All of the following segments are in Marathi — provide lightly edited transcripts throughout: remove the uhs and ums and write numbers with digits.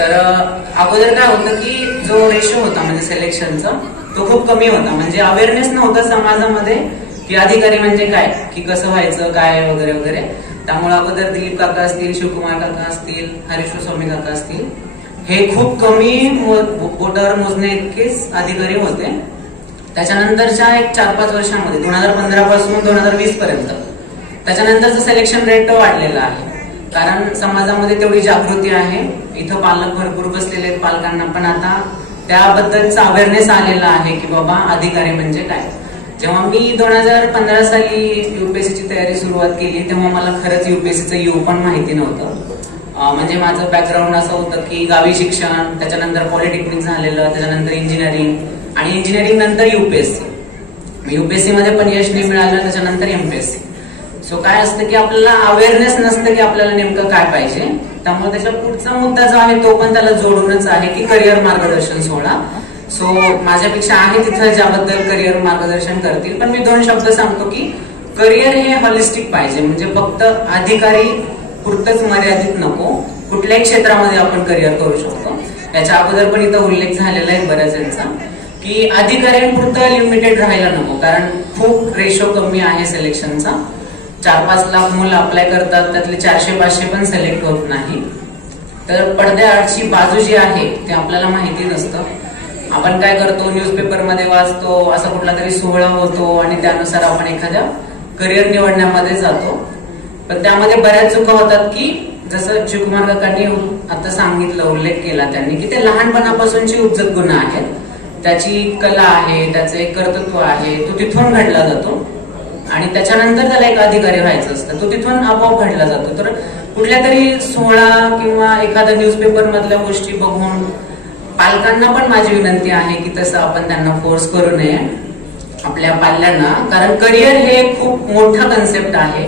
तर अगोदर काय होतं की जो रेशो होता म्हणजे सिलेक्शनचा तो खूप कमी होता, म्हणजे अवेअरनेस नव्हता समाजामध्ये की अधिकारी म्हणजे काय, की कसं व्हायचं काय वगैरे वगैरे. त्यामुळे अगोदर दिलीप काका असतील, शिवकुमार काका असतील, हरीश स्वामी काका असतील, हे खूप कमी बोटावर मोजणे इतकेच अधिकारी होते. त्याच्यानंतरच्या एक 4-5 वर्षांमध्ये 2015 पासून 2020 पर्यंत त्याच्यानंतरचं सिलेक्शन रेट वाढलेलं आहे, कारण समाजामध्ये तेवढी जागृती आहे. इथं पालक भरपूर बसलेले आहेत, पालकांना पण आता त्याबद्दलचा अवेअरनेस आलेला आहे की बाबा अधिकारी म्हणजे काय. जेव्हा मी 2015 साली युपीएससीची तयारी सुरुवात केली तेव्हा मला खरंच युपीएससीचं यू पण माहिती नव्हतं. म्हणजे माझं बॅकग्राऊंड असं होतं की गावी शिक्षण, त्याच्यानंतर पॉलिटेक्निक झालेलं, त्याच्यानंतर इंजिनिअरिंग आणि इंजिनिअरिंग नंतर युपीएससी. युपीएससी मध्ये पण यश नाही मिळालं, त्याच्यानंतर एमपीएससी. सो काय असतं की आपल्याला अवेअरनेस नसतं की आपल्याला नेमकं काय पाहिजे. त्यामुळे त्याच्या पुढचा मुद्दा जो आहे तो पण त्याला जोडूनच आहे की करिअर मार्गदर्शन सोहळा. सो माझ्यापेक्षा आहे तिथं ज्याबद्दल करिअर मार्गदर्शन करतील, पण मी 2 शब्द सांगतो की करिअर हे हॉलिस्टिक पाहिजे, म्हणजे फक्त अधिकारी पुरतच मर्यादित नको, कुठल्याही क्षेत्रामध्ये आपण करिअर करू शकतो. याच्या अगोदर पण इथं उल्लेख झालेला आहे बऱ्याच यांचा की अधिकाऱ्यांपुरतं लिमिटेड राहायला नको, कारण खूप रेशो कमी आहे सिलेक्शनचा. 4-5 लाख मुलं अप्लाय करतात, त्यातले 400-500 पण सिलेक्ट होत नाही. तर पडद्याआडची बाजू जी आहे ते आपल्याला माहिती नसतं. आपण काय करतो, न्यूजपेपर मध्ये वाचतो, असा कुठला तरी सोहळा होतो आणि त्यानुसार आपण एखाद्या करिअर निवडण्यामध्ये जातो. पण त्यामध्ये बऱ्याच चुका होतात की जसं शिवकुमार काकांनी आता सांगितलं, उल्लेख केला त्यांनी की ते लहानपणापासूनची उपजत गुण आहेत, त्याची कला आहे, त्याचं एक कर्तृत्व आहे, तो तिथून घडला जातो आणि त्याच्यानंतर त्याला एक अधिकारी व्हायचं असतं, तो तिथून आपोआप घडला जातो. तर कुठल्या तरी सोहळा किंवा एखाद्या न्यूजपेपर मधल्या गोष्टी बघून पालकांना पण माझी विनंती आहे की तसं आपण त्यांना फोर्स करू नये आपल्या पाल्यांना, कारण करिअर हे खूप मोठा कन्सेप्ट आहे.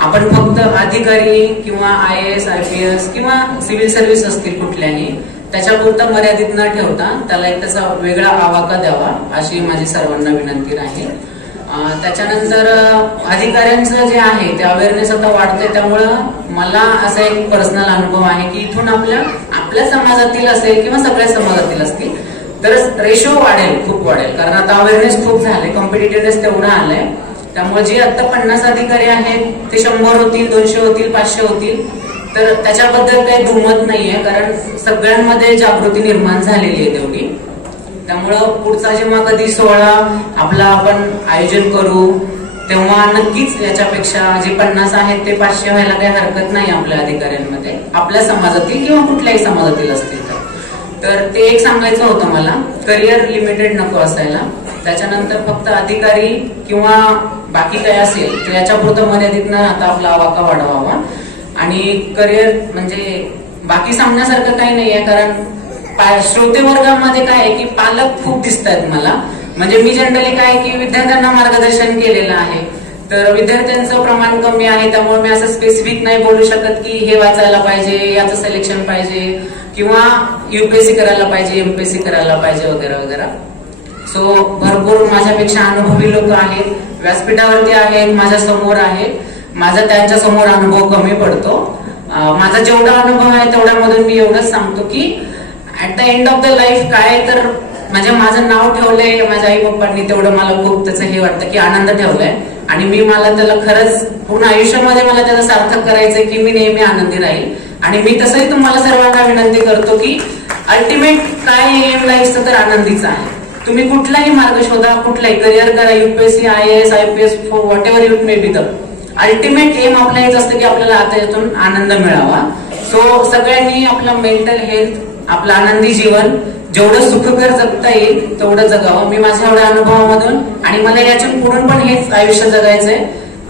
आपण फक्त अधिकारी किंवा IAS IPS किंवा सिव्हिल सर्व्हिस असतील कुठल्याही त्याच्यापुरता मर्यादित न ठेवता त्याला एक त्याचा वेगळा आवाका द्यावा अशी माझी सर्वांना विनंती राहील. त्याच्यानंतर अधिकाऱ्यांचं जे आहे ते अवेअरनेस आता वाढते, त्यामुळं मला असा एक पर्सनल अनुभव आहे की इथून आपल्या समाजातील असेल किंवा सगळ्या समाजातील असतील तर रेशो वाढेल, खूप वाढेल, कारण आता अवेअरनेस खूप झाले, कॉम्पिटिटिव्हनेस तेवढा आलाय. त्यामुळे जे आता 50 अधिकारी आहेत ते 100 होतील, 200 होतील, 500 होतील, तर त्याच्याबद्दल काही दुमत नाहीये, कारण सगळ्यांमध्ये जागृती निर्माण झालेली आहे तेवढी. त्यामुळं पुढचा जेव्हा कधी सोहळा आपला आपण आयोजन करू तेव्हा नक्कीच याच्यापेक्षा जे 50 आहेत ते 500 व्हायला काही हरकत नाही आपल्या अधिकाऱ्यांमध्ये, आपल्या समाजातील किंवा कुठल्याही समाजातील असतील तर ते एक सांगायचं होतं मला. करिअर लिमिटेड नको असायला, त्याच्यानंतर फक्त अधिकारी किंवा बाकी काय असेल तर याच्यापुरतं मर्यादित न राहता आपला आवाका वाढवावा. आणि करिअर म्हणजे बाकी सांगण्यासारखं काही नाहीये, कारण श्रोते वर्गामध्ये काय आहे की पालक खूप दिसत आहेत मला. म्हणजे मी जनरली काय की विद्यार्थ्यांना मार्गदर्शन केलेलं आहे, तर विद्यार्थ्यांचं प्रमाण कमी आहे, त्यामुळे मी असं स्पेसिफिक नाही बोलू शकत की हे वाचायला पाहिजे, याचं सिलेक्शन पाहिजे किंवा युपीएससी करायला पाहिजे, एमपीएससी करायला पाहिजे वगैरे वगैरे. सो भरपूर माझ्यापेक्षा अनुभवी लोक आहेत, व्यासपीठावरती आहेत, माझ्या समोर आहेत, माझा त्यांच्या समोर अनुभव कमी पडतो. माझा जेवढा अनुभव आहे तेवढ्यामधून मी एवढंच सांगतो की at the end of the life काय तर म्हणजे माझं नाव ठेवलंय माझ्या आई पप्पांनी, तेवढं मला खूप त्याचं हे वाटतं की आनंद ठेवलाय आणि मी मला त्याला खरंच पूर्ण आयुष्यामध्ये मला त्याला सार्थक करायचंय की मी नेहमी आनंदी राहील. आणि मी तसंही तुम्हाला सर्वांना विनंती करतो की अल्टिमेट काय एम लाईफचं तर आनंदीच आहे. तुम्ही कुठलाही मार्ग शोधा, कुठलाही करिअर करा, UPSC IAS IPS whatever you may be, the ultimate aim आपला हेच असतं की आपल्याला आता यातून आनंद मिळावा. सो सगळ्यांनी आपलं मेंटल हेल्थ, आपलं आनंदी जीवन जेवढं सुखकर जगता येईल तेवढं जगावं. मी माझ्या एवढ्या अनुभवामधून आणि मला याच्यातून पुढून पण हेच आयुष्य जगायचंय,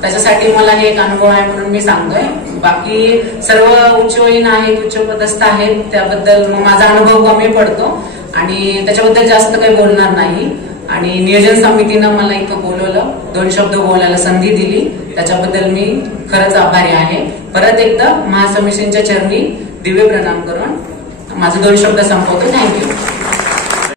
त्याच्यासाठी मला हे एक अनुभव आहे म्हणून मी सांगतोय. बाकी सर्व उच्चवयीन आहेत, उच्चपदस्थ आहेत, त्याबद्दल माझा अनुभव कमी पडतो आणि त्याच्याबद्दल जास्त काही बोलणार नाही. आणि नियोजन समितीनं मला इथं बोलवलं, 2 शब्द बोलायला संधी दिली, त्याच्याबद्दल मी खरंच आभारी आहे. परत एकदा महासमितीच्या चरणी दिव्य प्रणाम करून माझे 2 शब्द संपवतो. थँक्यू.